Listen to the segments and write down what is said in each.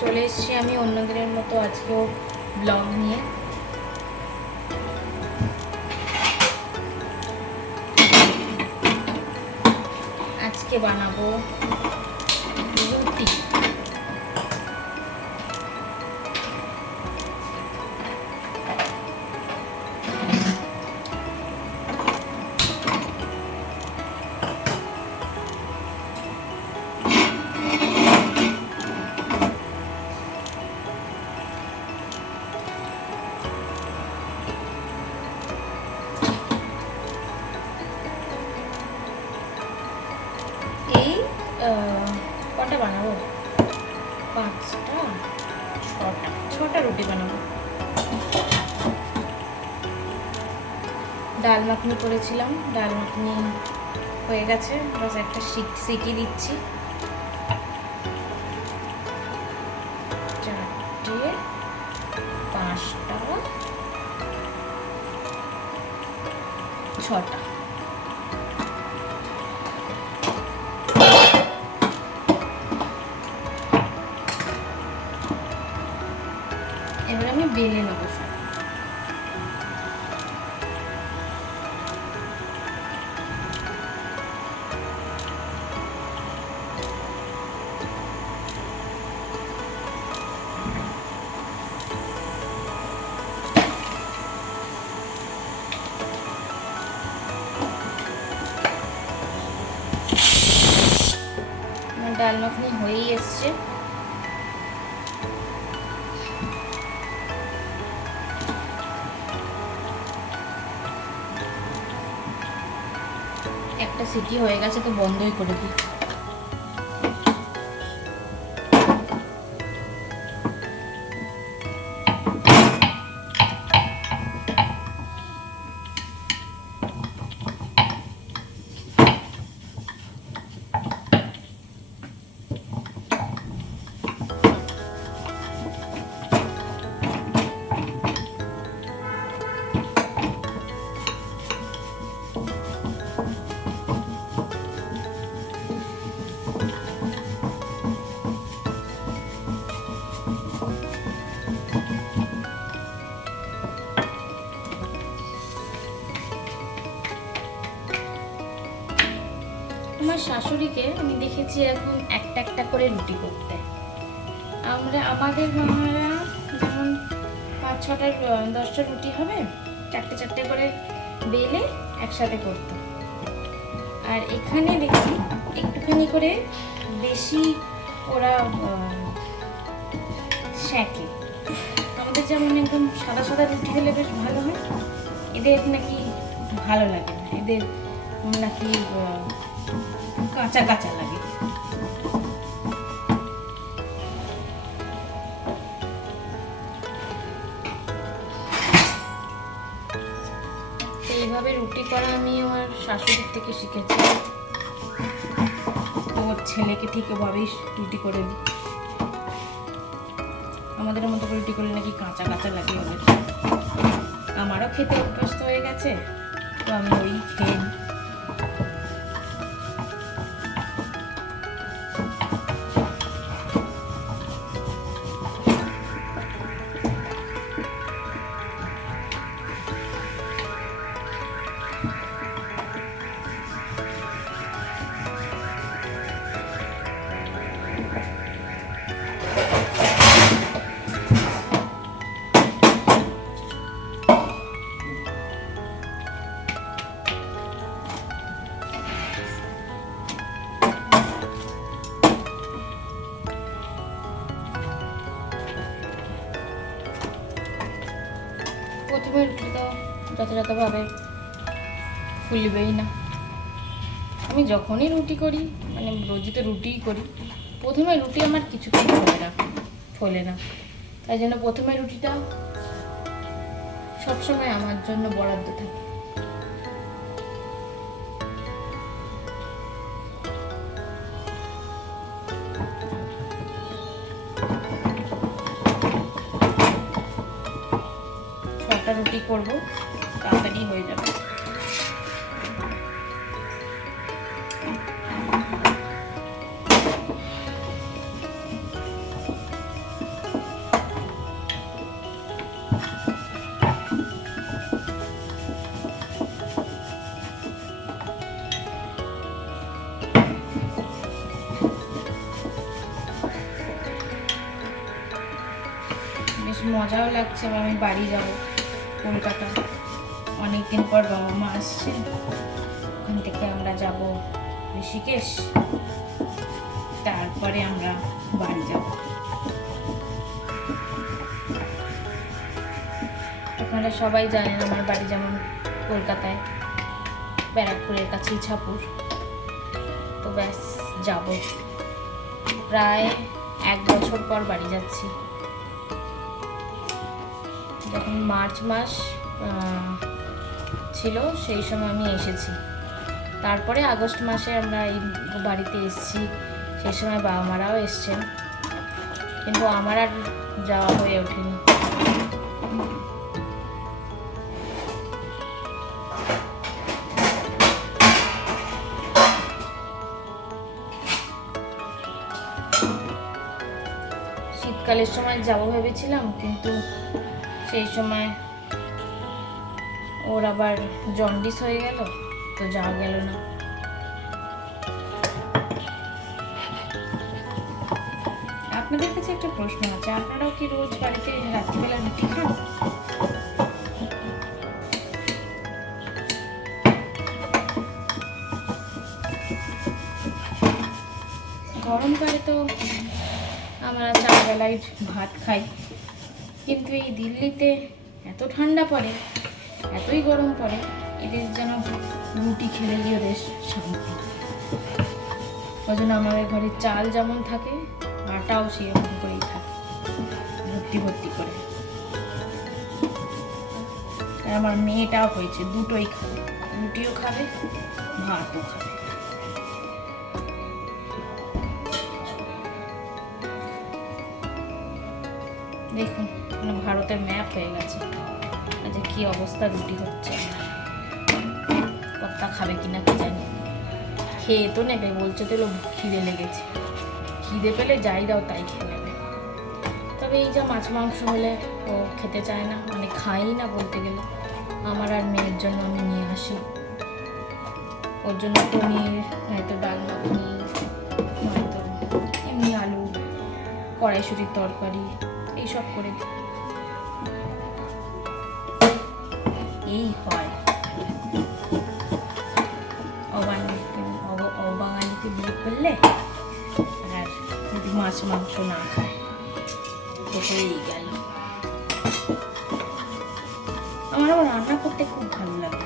চলে এসেছি আমি অন্য দিনের মতো আজকেও ব্লগ নিয়ে। আজকে বানাবো রুটি। এই কটা বানাবো? 5টা 6টা রুটি বানাবো। ডাল মাখনি করেছিলাম, ডাল মাখনি হয়ে গেছে, বাস একটা সিটি দিচ্ছি। 4টে 5টা 6টা। এবার আমি বেলে নেবো সব। ডাল মাখনি হয়েই এসছে। একটা সিটি হয়ে গেছে, তো বন্ধই করে দিই। আমার শাশুড়িকে আমি দেখেছি এরকম একটা একটা করে রুটি করতে। আমাদের মামারা যেমন 5-6টা 10টা রুটি হবে, 4টে করে বেলে একসাথে করতো। আর এখানে দেখি একটুখানি করে বেশি ওরা সেঁকে। আমাদের যেমন একদম সাদা সাদা রুটি হলে বেশ ভালো হয়, এদের নাকি ভালো লাগে না, এদের নাকি কাঁচা কাঁচা লাগে। এইভাবে রুটি করা আমি আমার শাশুড়ির থেকে শিখেছি। ওর ছেলেকে ঠিক ওভাবেই রুটি করে দিই। আমাদের মতো করে রুটি করলে নাকি কাঁচা কাঁচা লাগে ওদের। আমারও খেতে অভ্যস্ত হয়ে গেছে, তো আমি ওই খেয়ে নিই। প্রথমে রুটি তো যথাযথভাবে ফুলবেই না। আমি যখনই রুটি করি, মানে রোজই তো রুটিই করি, প্রথমে রুটি আমার কিছুতেই ফোলে না। তাই জন্য প্রথমে রুটিটা সবসময় আমার জন্য বরাদ্দ থাকে। রুটি করব, তাড়াতাড়ি হয়ে যাবে। মজাও লাগছে, আমি বাড়ি যাব কলকাতা। অনেকদিন পর বাবা মা আসছে, ওখান থেকে আমরা যাব ঋষিকেশ, তারপরে আমরা বাড়ি যাব। আপনারা সবাই জানেন আমার বাড়ি যেমন কলকাতায়, ব্যারাকপুরের কাছে ইছাপুর। তো ব্যাস যাব, প্রায় 1 বছর পর বাড়ি যাচ্ছি। যখন মার্চ মাস ছিল সেই সময় আমি এসেছি, তারপরে আগস্ট মাসে আমরা এই বাড়িতে এসেছি। সেই সময় বাবা মারাও এসছেন, কিন্তু আমার আর যাওয়া হয়ে ওঠেনি। শীতকালের সময় যাব ভেবেছিলাম, কিন্তু সেই সময় ওর আবার জন্ডিস হয়ে গেল, তো যাওয়া গেল না। আপনাদের কাছে একটা প্রশ্ন আছে, আপনারাও কি রোজ বাড়িতে রাত্রিবেলা রুটি খান? গরমকালে তো আমরা 4 বেলায় ভাত খাই, কিন্তু এই দিল্লিতে এত ঠান্ডা পড়ে, এতই গরম পড়ে, এদের যেন রুটি খেলেই ওদের শান্তি। ওই জন্য আমাদের ঘরে চাল যেমন থাকে, আটাও সেরকম করেই থাকে, ভর্তি ভর্তি করে। আর আমার মেয়েটাও হয়েছে, দুটোই খাবে, রুটিও খাবে, ভাতও খাবে। দেখুন ভারতের ম্যাপ হয়ে গেছে, যে কি অবস্থা রুটি হচ্ছে। কত্তা খাবে কিনা কি জানি, খেয়ে তো নেবে, বলছে তো খিদে লেগেছে, খিদে পেলে যাই দাও তাই খেয়ে নেবে। তবে এই যা মাছ মাংস হলে ও খেতে চায় না, মানে খাই না বলতে গেলে। আমার আর মেয়ের জন্য আমি নিয়ে আসি, ওর জন্য পনির, নয়তো ডাল মাখনি, নয়তো এমনি আলু, কড়াইশুটির তরকারি, এইসব করে দিই। এই হয় অবাঙালিকে বিয়ে করলে, আর যদি মাছ মাংস না খায় তো হয়েই গেল। আমার আবার রান্না করতে খুব ভালো লাগে।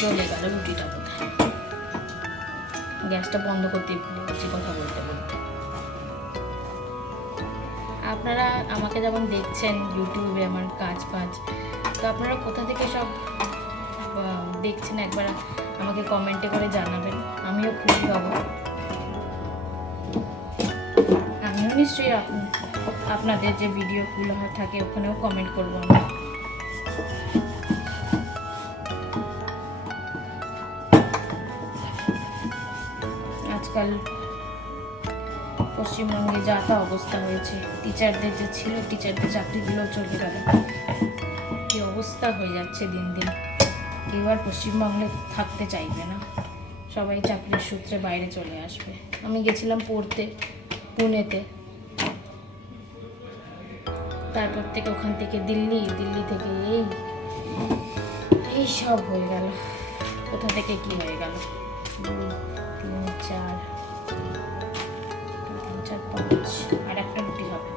জ্বলে গেল রুটিটা, কোথায় গ্যাসটা বন্ধ করতে ভুলে গেছি কথা বলতে বলতে। আপনারা আমাকে যেমন দেখছেন ইউটিউবে আমার কাজ, তো আপনারা কোথা থেকে সব দেখছেন একবার আমাকে কমেন্টে করে জানাবেন, আমিও খুশি হব। আমিও নিশ্চয়ই আপনাদের যে ভিডিওগুলো থাকে ওখানেও কমেন্ট করবো আমি। আজকাল পশ্চিমবঙ্গে যা তা অবস্থা হয়েছে, টিচারদের যে ছিল, টিচারদের চাকরিগুলো চলে গেল, কি অবস্থা হয়ে যাচ্ছে দিন দিন। কেউ আর পশ্চিমবঙ্গে থাকতে চাইবে না, সবাই চাকরির সূত্রে বাইরে চলে আসবে। আমি গেছিলাম পড়তে পুনেতে, তারপর থেকে ওখান থেকে দিল্লি থেকে এই সব হয়ে গেল। কোথা থেকে কি হয়ে গেল, 2 3 4 5 আর একটা রুটি হবে।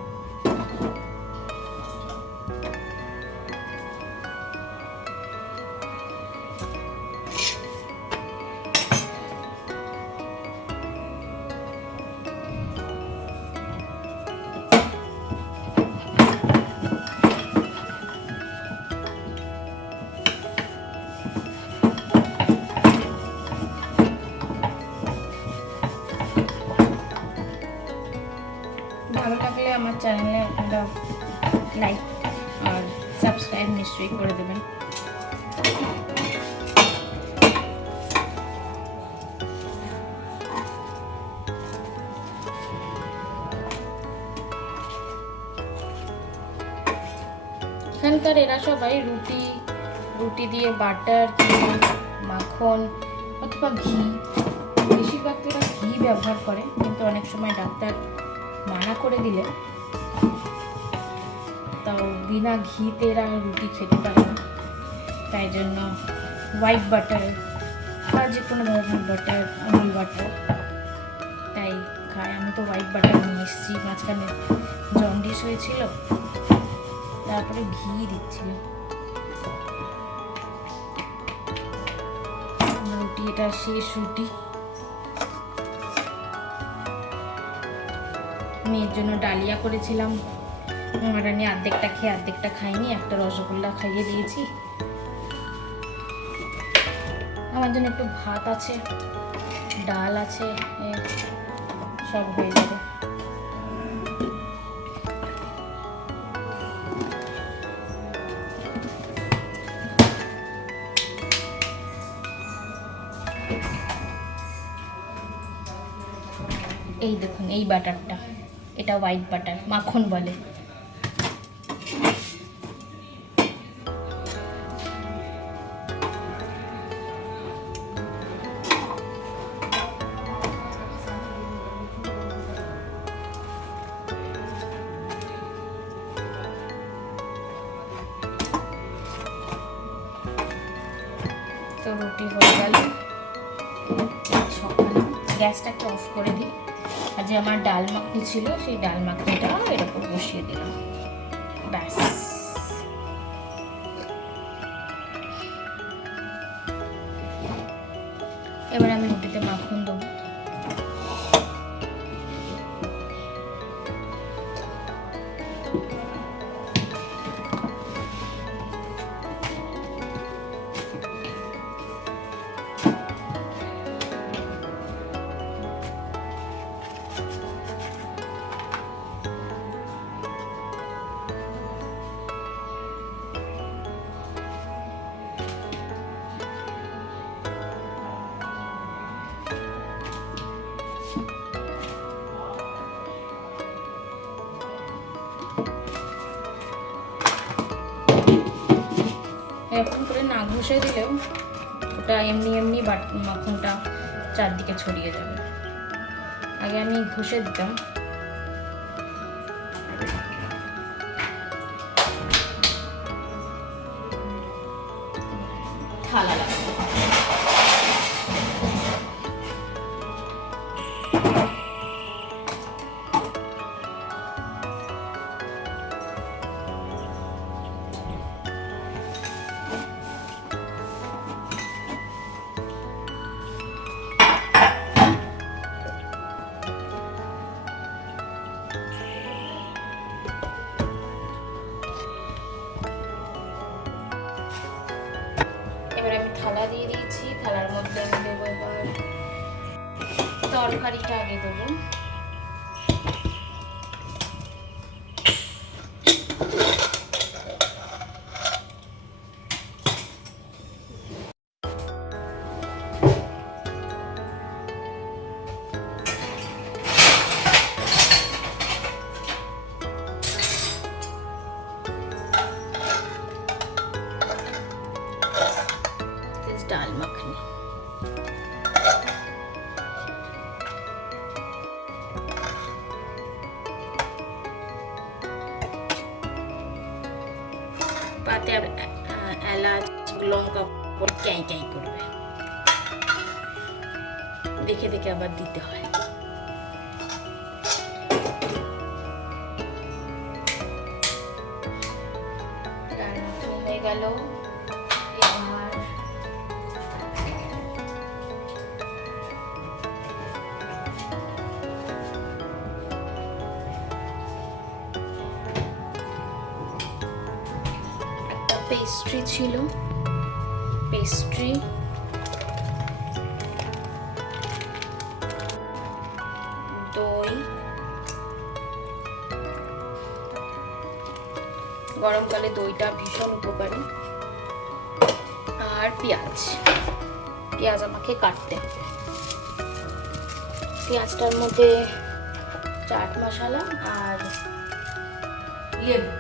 ভালো লাগলে আমার চ্যানেলে আপনারা লাইক আর সাবস্ক্রাইব নিশ্চয়ই করে দেবেন। এখানকার এরা সবাই রুটি দিয়ে বাটার, মাখন অথবা ঘি বেশিরভাগ তো এরা ঘি ব্যবহার করে, কিন্তু অনেক সময় ডাক্তার মানা করে দিলে তাও বিনা ঘিতে এরা রুটি খেতে পারে না, তাই জন্য হোয়াইট বাটার বা যে কোনো ধরনের বাটার, আমুল বাটার তাই খায়। আমি তো হোয়াইট বাটার নিয়ে এসেছি, মাঝখানে জন্ডিস হয়েছিল, তারপরে ঘি দিচ্ছিল। রুটি, এটা শেষ রুটি। মেয়ের জন্য ডালিয়া করেছিলাম, রানি অর্ধেকটা খেয়ে অর্ধেকটা খাইনি, একটা রসগোল্লা খাইয়ে দিয়েছি। আমার জন্য একটু ভাত আছে, ডাল আছে, সব হয়ে যাবে। এই দেখুন এই বাটারটা, এটা হোয়াইট বাটার, মাখন বলে। তো রুটি হয়ে গেল, গ্যাসটাকে অফ করে দিই। আর যে আমার ডাল মাখনি ছিল, সেই ডাল মাখনিটা এর উপর বসিয়ে দিলাম, ব্যাস। এবার আমি রুটিতে মাখন দেবো। এরকম করে না ঘষে দিলেও ওটা এমনি এমনি মাখনটা চারদিকে ছড়িয়ে যাবে। আগে আমি ঘষে দিতাম। থালা লাগবে। এবার আমি থালা দিয়ে দিয়েছি, থালার মধ্যে আমি দেবো এবার তরকারিটা। আগে দেবো ডাল মাখনি। পাতে এলাচ, লঙ্কা ক্যাই ক্যাই করবে, দেখে দেখে আবার দিতে হয়। ডাল মাখনি হয়ে গেল। পেস্ট্রি ছিল, পেস্ট্রি, দই, গরমকালে দইটা ভীষণ উপকারী, আর পেঁয়াজ। পেঁয়াজ আমাকে কাটতে হবে। পেঁয়াজটার মধ্যে চাট মশলা আর লেবু।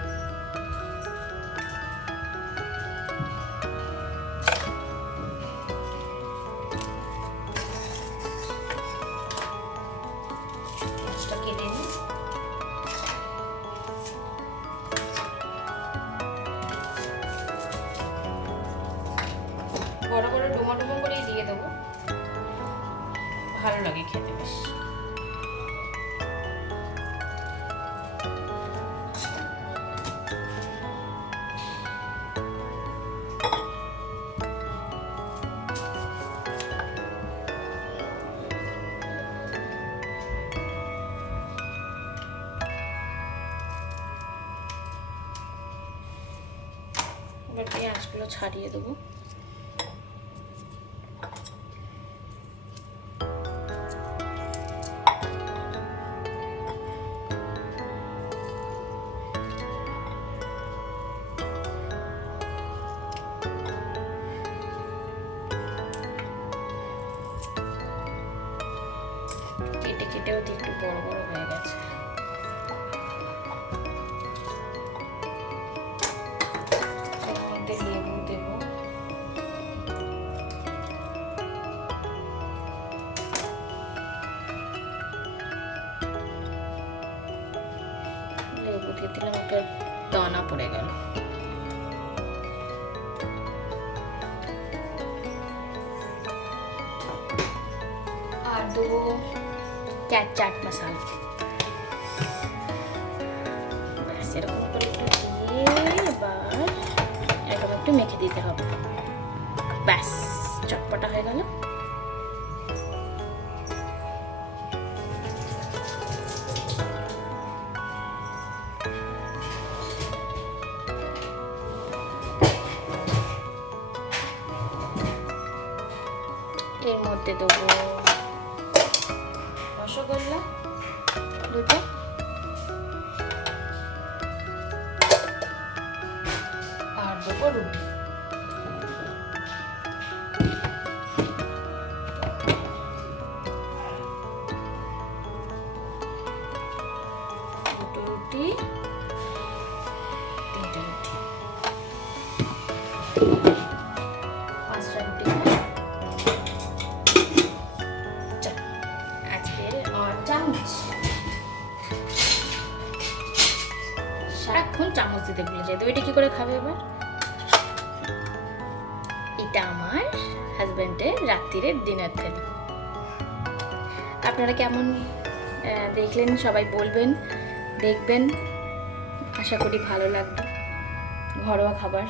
ভালো লাগে খেতে বেশ। এবার পেঁয়াজগুলো ছাড়িয়ে দেবো। কেটে কেটেও একটু বড় বড় হয়ে গেছে। লেবু দেব, লেবু দিয়ে দিলাম, একটা দানা পড়ে গেল। আর দেবো চাট মশলা। ব্যাস এরকম করে একটু দিয়ে এবার এরকম একটু মেখে দিতে হবে। ব্যাস চটপটা হয়ে গেল। এর মধ্যে দেবো রসগোল্লা দুটো, আর দেবো রুটি। দুটো রুটি, তিনটে রুটি, 5টা রুটি। সারাক্ষণ চামচ দিতে ভুলে যাই, তো এটা কি করে খাবে এবার? এটা আমার হাজব্যান্ডের রাত্রিরের ডিনার থালি। আপনারা কেমন দেখলেন সবাই বলবেন, দেখবেন, আশা করি ভালো লাগবে। ঘরোয়া খাবার।